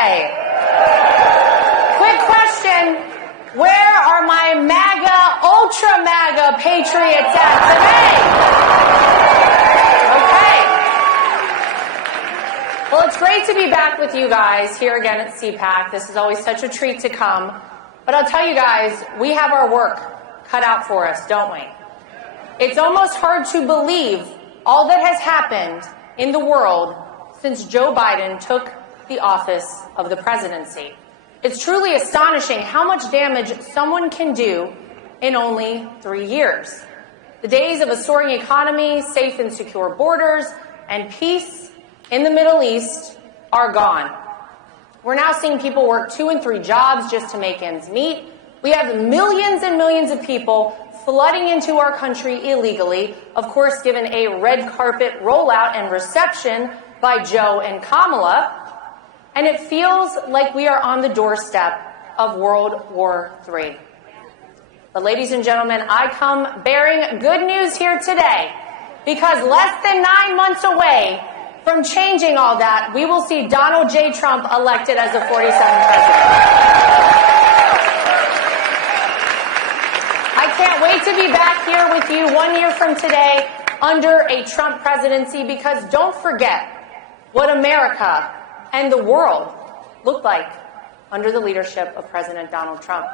today? Quick question. Where are my MAGA, ultra MAGA patriots at today? Okay. Well, it's great to be back with you guys here again at CPAC. This is always such a treat to come. But I'll tell you guys, we have our work cut out for us, don't we? It's almost hard to believe all that has happened in the world since Joe Biden took the office of the presidency. It's truly astonishing how much damage someone can do in only 3 years. The days of a soaring economy, safe and secure borders, and peace in the Middle East are gone. We're now seeing people work 2 and 3 jobs just to make ends meet. We have millions and millions of people flooding into our country illegally, of course, given a red carpet rollout and reception by Joe and Kamala. And it feels like we are on the doorstep of World War III. But ladies and gentlemen, I come bearing good news here today, because less than 9 months away from changing all that, we will see Donald J. Trump elected as the 47th president. I can't wait to be back here with you 1 year from today under a Trump presidency, because don't forget what America and the world looked like under the leadership of President Donald Trump.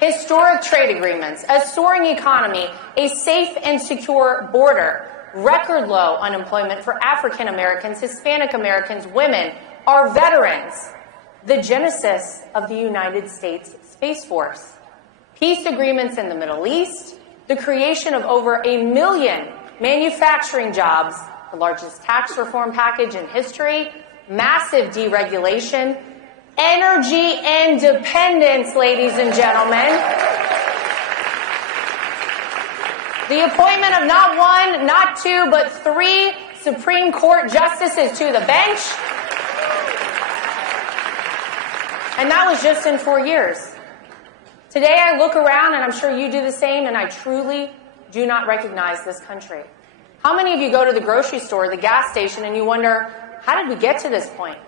Historic trade agreements, a soaring economy, a safe and secure border, record low unemployment for African Americans, Hispanic Americans, women, our veterans, the genesis of the United States Space Force, peace agreements in the Middle East, the creation of over 1 million manufacturing jobs, the largest tax reform package in history, massive deregulation, energy independence, ladies and gentlemen. The appointment of not 1, not 2, but 3 Supreme Court justices to the bench. And that was just in 4 years. Today I look around, and I'm sure you do the same, and I truly do not recognize this country. How many of you go to the grocery store, the gas station, and you wonder, how did we get to this point?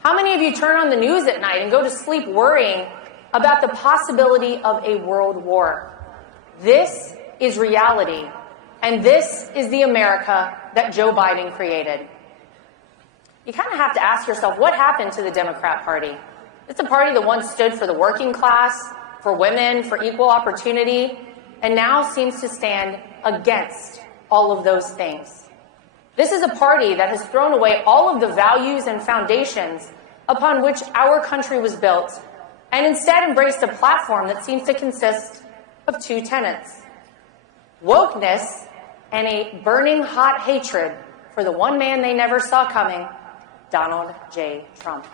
How many of you turn on the news at night and go to sleep worrying about the possibility of a world war? This is reality, and this is the America that Joe Biden created. You kind of have to ask yourself, what happened to the Democrat Party? It's a party that once stood for the working class, for women, for equal opportunity, and now seems to stand against all of those things. This is a party that has thrown away all of the values and foundations upon which our country was built, and instead embraced a platform that seems to consist of 2 tenets: wokeness and a burning hot hatred for the one man they never saw coming, Donald J. Trump.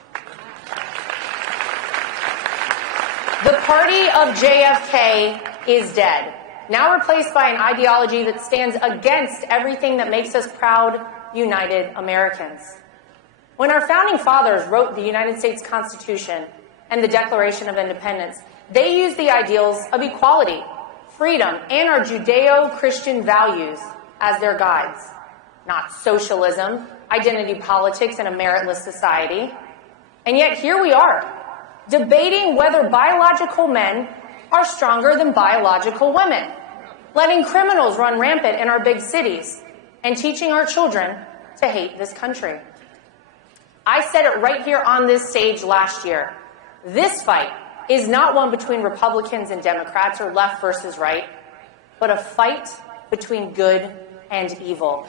The party of JFK is dead, now replaced by an ideology that stands against everything that makes us proud, united Americans. When our founding fathers wrote the United States Constitution and the Declaration of Independence, they used the ideals of equality, freedom, and our Judeo-Christian values as their guides, not socialism, identity politics, and a meritless society. And yet here we are, debating whether biological men are stronger than biological women, letting criminals run rampant in our big cities, and teaching our children to hate this country. I said it right here on this stage last year. This fight is not one between Republicans and Democrats or left versus right, but a fight between good and evil.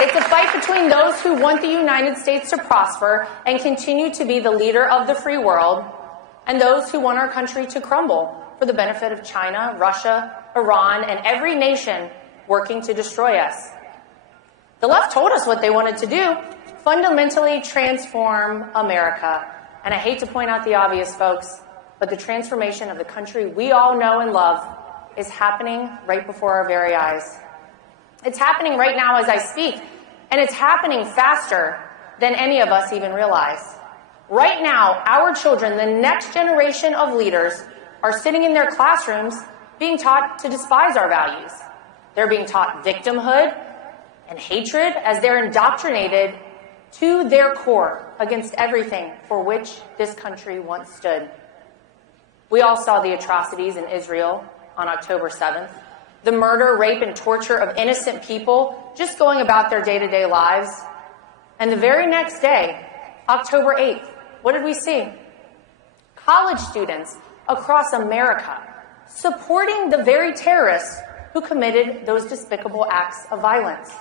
It's a fight between those who want the United States to prosper and continue to be the leader of the free world, and those who want our country to crumble for the benefit of China, Russia, Iran, and every nation working to destroy us. The left told us what they wanted to do: fundamentally transform America. And I hate to point out the obvious, folks, but the transformation of the country we all know and love is happening right before our very eyes. It's happening right now as I speak, and it's happening faster than any of us even realize. Right now, our children, the next generation of leaders, are sitting in their classrooms being taught to despise our values. They're being taught victimhood and hatred as they're indoctrinated to their core against everything for which this country once stood. We all saw the atrocities in Israel on October 7th, the murder, rape, and torture of innocent people just going about their day-to-day lives. And the very next day, October 8th, what did we see? College students across America supporting the very terrorists who committed those despicable acts of violence.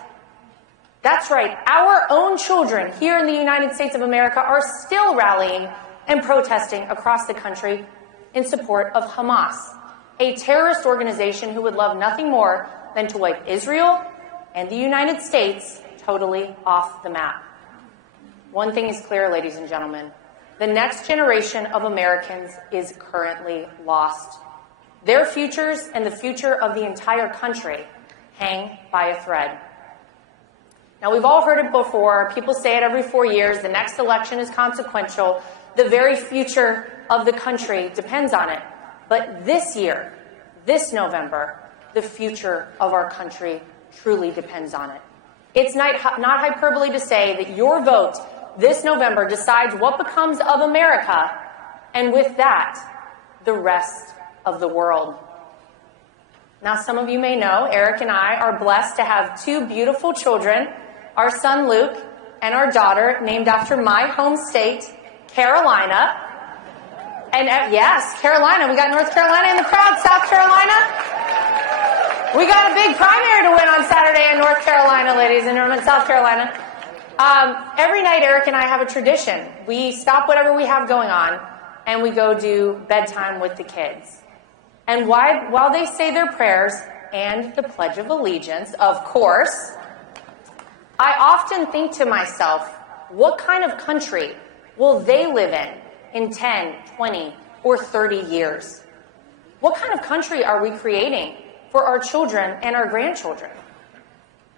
That's right, our own children here in the United States of America are still rallying and protesting across the country in support of Hamas, a terrorist organization who would love nothing more than to wipe Israel and the United States totally off the map. One thing is clear, ladies and gentlemen. The next generation of Americans is currently lost. Their futures and the future of the entire country hang by a thread. Now, we've all heard it before. People say it every 4 years. The next election is consequential. The very future of the country depends on it. But this year, this November, the future of our country truly depends on it. It's not hyperbole to say that your vote this November decides what becomes of America, and with that, the rest of the world. Now, some of you may know, Eric and I are blessed to have two beautiful children, our son Luke and our daughter, named after my home state, Carolina. And yes, Carolina. We got North Carolina in the crowd. South Carolina. We got a big primary to win on Saturday in North Carolina, ladies and gentlemen, South Carolina. Every night, Eric and I have a tradition. We stop whatever we have going on, and we go do bedtime with the kids. And while they say their prayers and the Pledge of Allegiance, of course, I often think to myself, what kind of country will they live in 10, 20, or 30 years? What kind of country are we creating for our children and our grandchildren?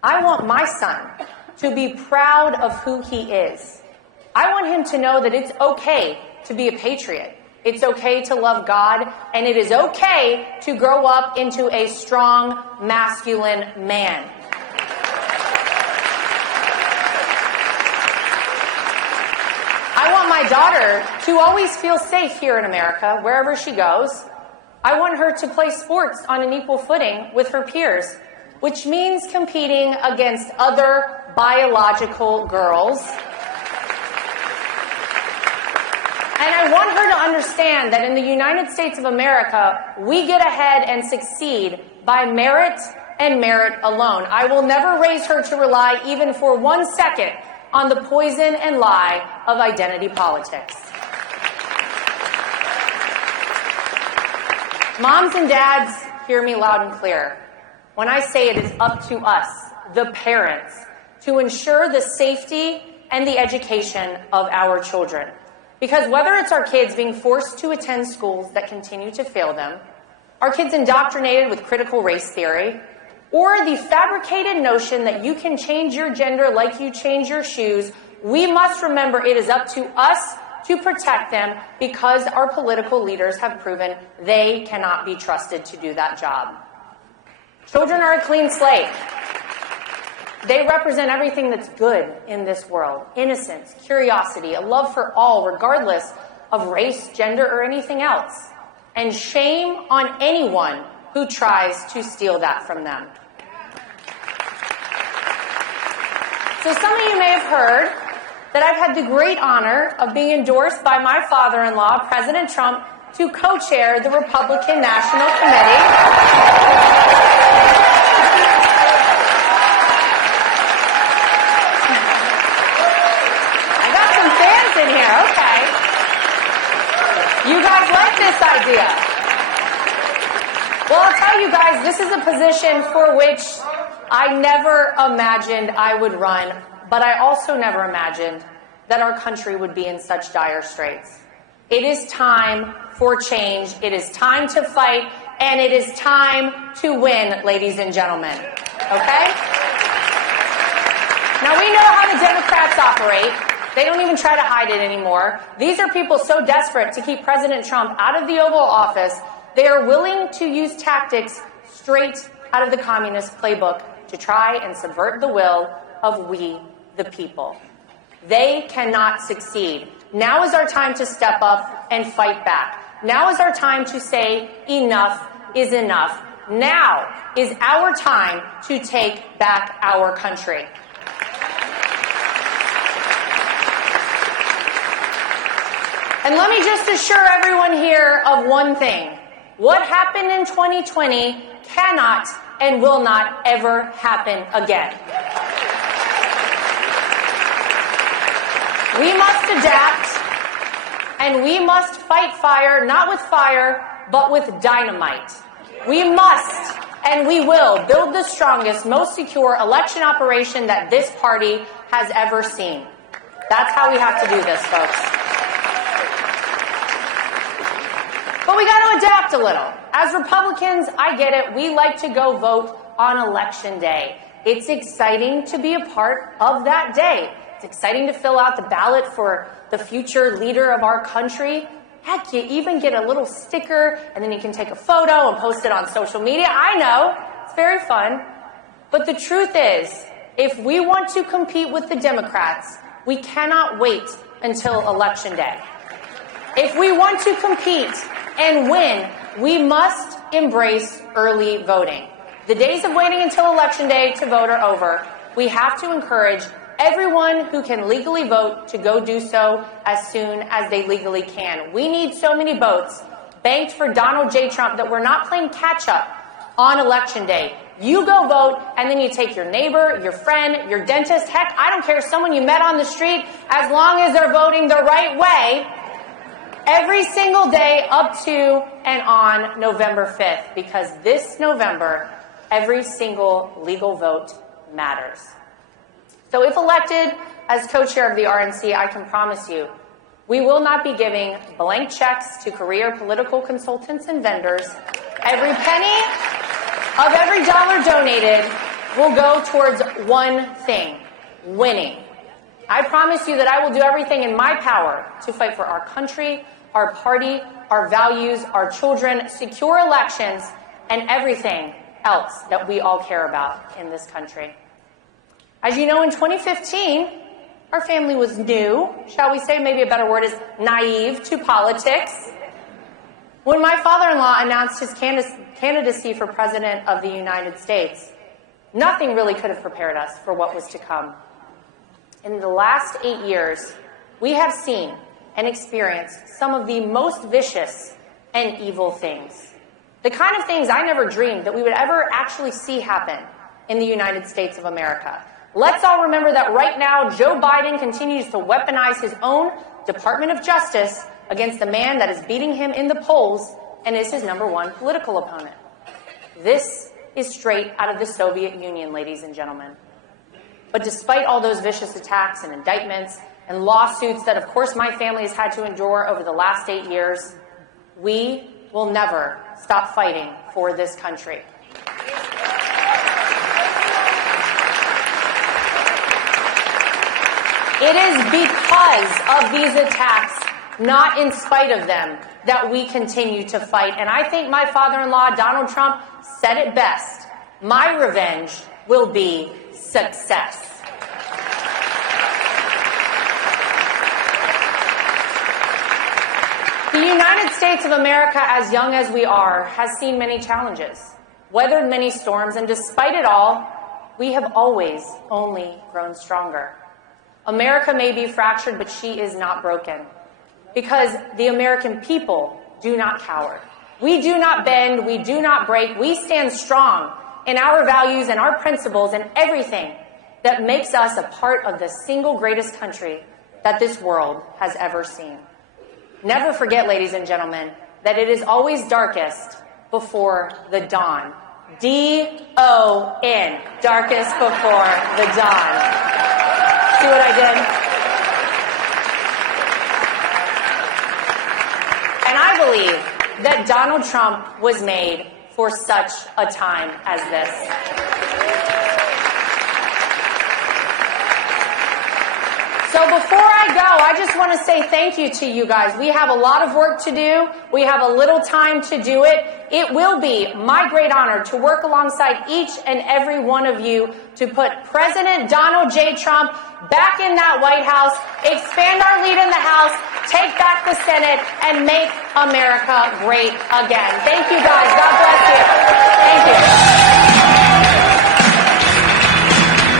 I want my son to be proud of who he is. I want him to know that it's okay to be a patriot. It's okay to love God, and it is okay to grow up into a strong, masculine man. I want my daughter to always feel safe here in America, wherever she goes. I want her to play sports on an equal footing with her peers, which means competing against other biological girls. And I want her to understand that in the United States of America, we get ahead and succeed by merit and merit alone. I will never raise her to rely even for 1 second on the poison and lie of identity politics. Moms and dads, hear me loud and clear. When I say it is up to us, the parents, to ensure the safety and the education of our children. Because whether it's our kids being forced to attend schools that continue to fail them, our kids indoctrinated with critical race theory, or the fabricated notion that you can change your gender like you change your shoes, we must remember it is up to us to protect them because our political leaders have proven they cannot be trusted to do that job. Children are a clean slate. They represent everything that's good in this world. Innocence, curiosity, a love for all, regardless of race, gender, or anything else. And shame on anyone who tries to steal that from them. So some of you may have heard that I've had the great honor of being endorsed by my father-in-law, President Trump, to co-chair the Republican National Committee. In here, okay. You guys like this idea? Well, I'll tell you guys, this is a position for which I never imagined I would run, but I also never imagined that our country would be in such dire straits. It is time for change. It is time to fight, and it is time to win, ladies and gentlemen. Okay? Now, we know how the Democrats operate. They don't even try to hide it anymore. These are people so desperate to keep President Trump out of the Oval Office, they are willing to use tactics straight out of the communist playbook to try and subvert the will of we, the people. They cannot succeed. Now is our time to step up and fight back. Now is our time to say enough is enough. Now is our time to take back our country. And let me just assure everyone here of one thing. What happened in 2020 cannot and will not ever happen again. We must adapt, and we must fight fire, not with fire, but with dynamite. We must, and we will, build the strongest, most secure election operation that this party has ever seen. That's how we have to do this, folks. But we got to adapt a little. As Republicans, I get it, we like to go vote on Election Day. It's exciting to be a part of that day. It's exciting to fill out the ballot for the future leader of our country. Heck, you even get a little sticker, and then you can take a photo and post it on social media. I know, it's very fun. But the truth is, if we want to compete with the Democrats, we cannot wait until Election Day. If we want to compete and win, we must embrace early voting. The days of waiting until Election Day to vote are over. We have to encourage everyone who can legally vote to go do so as soon as they legally can. We need so many votes banked for Donald J. Trump that we're not playing catch-up on Election Day. You go vote, and then you take your neighbor, your friend, your dentist, heck, I don't care, someone you met on the street, as long as they're voting the right way, every single day up to and on November 5th, because this November, every single legal vote matters. So if elected as co-chair of the RNC, I can promise you, we will not be giving blank checks to career political consultants and vendors. Every penny of every dollar donated will go towards one thing, winning. I promise you that I will do everything in my power to fight for our country, our party, our values, our children, secure elections, and everything else that we all care about in this country. As you know, in 2015, our family was new, shall we say, maybe a better word is naive to politics. When my father-in-law announced his candidacy for President of the United States, nothing really could have prepared us for what was to come. In the last 8 years, we have seen and experienced some of the most vicious and evil things. The kind of things I never dreamed that we would ever actually see happen in the United States of America. Let's all remember that right now, Joe Biden continues to weaponize his own Department of Justice against the man that is beating him in the polls and is his #1 political opponent. This is straight out of the Soviet Union, ladies and gentlemen. But despite all those vicious attacks and indictments and lawsuits that, of course, my family has had to endure over the last 8 years, we will never stop fighting for this country. It is because of these attacks, not in spite of them, that we continue to fight. And I think my father-in-law, Donald Trump, said it best. My revenge will be success. The United States of America, as young as we are, has seen many challenges, weathered many storms, and despite it all, we have always only grown stronger. America may be fractured, but she is not broken. Because the American people do not cower. We do not bend, we do not break, we stand strong in our values and our principles and everything that makes us a part of the single greatest country that this world has ever seen. Never forget, ladies and gentlemen, that it is always darkest before the dawn. D-O-N, darkest before the dawn. See what I did? And I believe that Donald Trump was made for such a time as this. So before I go, I just want to say thank you to you guys. We have a lot of work to do. We have a little time to do it. It will be my great honor to work alongside each and every one of you to put President Donald J. Trump back in that White House, expand our lead in the House, take back the Senate, and make America great again. Thank you guys. God bless you. Thank you.